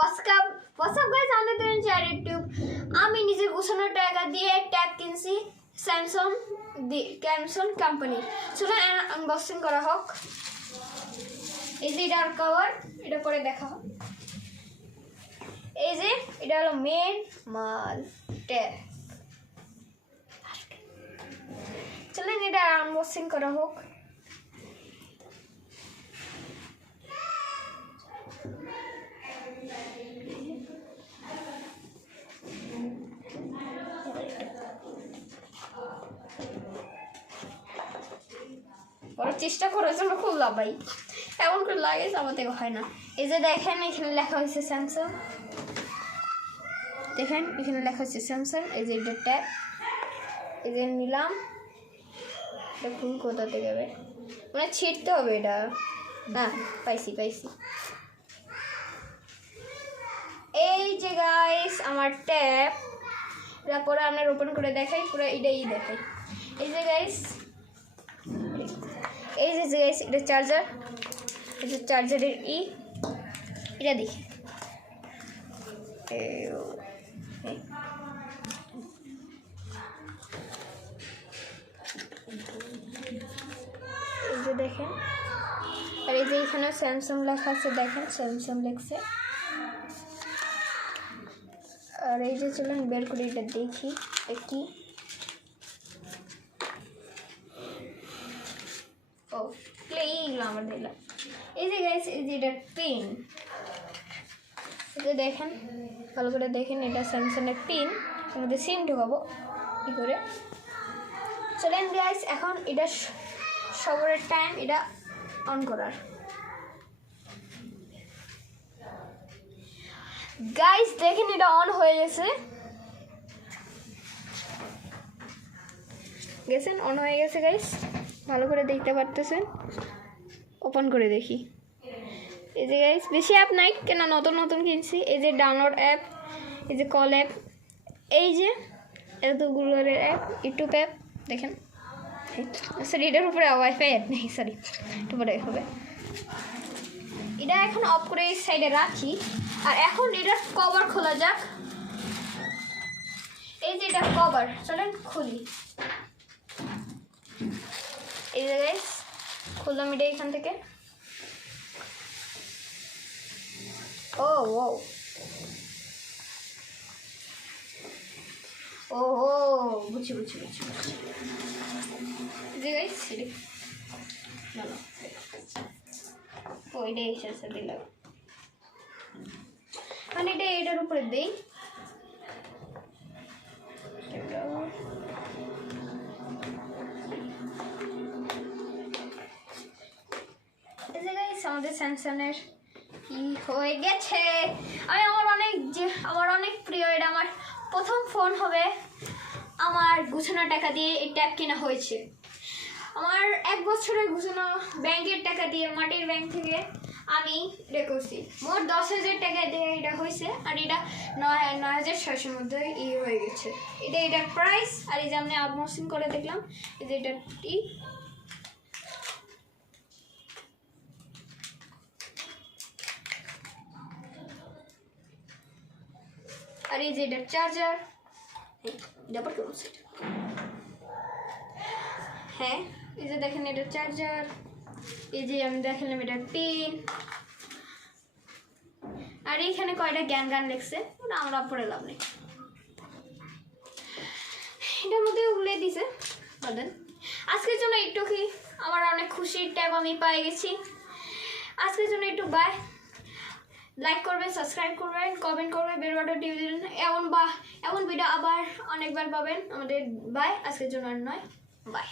WhatsApp WhatsApp guys আমি তো চার ইউটিউব আমি নিজে গোছানো টাকা দিয়ে ট্যাব কিনছি স্যামসং স্যামসং কোম্পানি চলো আনবক্সিং করা হোক। এই যে এটার কভার এটা পরে দেখা হোক। এই যে, এটা হলো মেন মাল ট্যাব চলেন, এটা আনবক্সিং করা হোক। পরে চেষ্টা করার জন্য খুব লাভাই। এমন করে লাগে আমার থেকে হয় না। এই যে দেখেন, এখানে লেখা হয়েছে স্যামসাং দেখেন, এখানে লেখা হচ্ছে স্যামসাং এই যে এটা ট্যাব। এই যে নিলাম। এটা কোন কোথা থেকে যাবে মানে ছিঁড়তে হবে এটা। না, পাইছি পাইছি। এই যে গাইস আমার ট্যাব। তারপরে আপনার ওপেন করে দেখাই, পুরো এটাই দেখাই। এই যে গাইস এই যে গাইস এটা চার্জার এই যে চার্জারের ই এটা দেখি এই ও- এই। এই যে দেখেন আর এই যে এখানে স্যামসাং লেখা আছে দেখেন স্যামসাং লেখছে আর এই যে চলুন বের করে এটা দেখি এটা কি এগুলো এইগুলো আমার দিলাম এই গাইস এই যে পিন এটা দেখেন, ভালো করে দেখেন, এটা স্যামসাংয়ের পিন মধ্যে সিম ঢোকাবো, কী করে? চলেন গাইস এখন এটা সবরের টাইম এটা অন করার। গাইস দেখেন এটা অন হয়ে গেছে। গেছেন? অন হয়ে গেছে গাইস ভালো করে দেখতে পারতেছেন ওপেন করে দেখি। এই যে গাইস বেশি অ্যাপ নাই কেন নতুন নতুন কিনছি। এই যে ডাউনলোড অ্যাপ এই যে কল অ্যাপ এই যে এত গুগলের অ্যাপ ইউটিউব অ্যাপ দেখেন। সরি এটার উপরে ওয়াইফাই অ্যাপ নেই সরি একটু পরে হবে। এটা এখন অফ করে এই সাইডে রাখি। আর এখন এটার কভার খোলা যাক। এই যে এটা কভার চলেন খুলি। খুললাম এটা এখান থেকে। ও ও। ও ও বুঝছি বুঝছি বুঝছি। বুঝছি গাইস না না ও এটা এসেছে, দিলাম। মানে এটা এটার উপরে দেই। আমাদের স্যামসাংয়ের কি হয়ে গেছে? আমি আমার অনেক যে, আমার অনেক প্রিয়, এটা আমার প্রথম ফোন হবে। আমার গুছানো টাকা দিয়ে এই ট্যাব কেনা হয়েছে। আমার এক বছরের গুছানো ব্যাংকের টাকা দিয়ে, মাটির ব্যাংক থেকে আমি এটা করছি। মোট দশ হাজার টাকা দিয়ে এটা হয়েছে, আর এটা নয় নয় হাজার ছয়শোর মধ্যে ই হয়ে গেছে। এটা এটার প্রাইস আর এই যে আমি আনবক্সিং করে দেখলাম, এই যে এটার আর এই যে এটার চার্জার এটা পর কেমন সেটা। হ্যাঁ এই যে দেখেন এটা চার্জার এই যে আমি দেখালাম এটা পিন আর এইখানে কয়টা জ্ঞান গান লেখছে, ওটা আমরা পড়ে লাভ নেই। এটার মধ্যে উগলে দিছে, বলেন। আজকের জন্য একটু কি আমার অনেক খুশির ট্যাব আমি পেয়ে গেছি। আজকের জন্য একটু বাই লাইক করবেন সাবস্ক্রাইব করবেন কমেন্ট করবেন, বেল বাটন দেবেন। এমন বা, এমন ভিডিও আবার অনেকবার পাবেন। আমাদের বাই আজকের জন্য নয়। বাই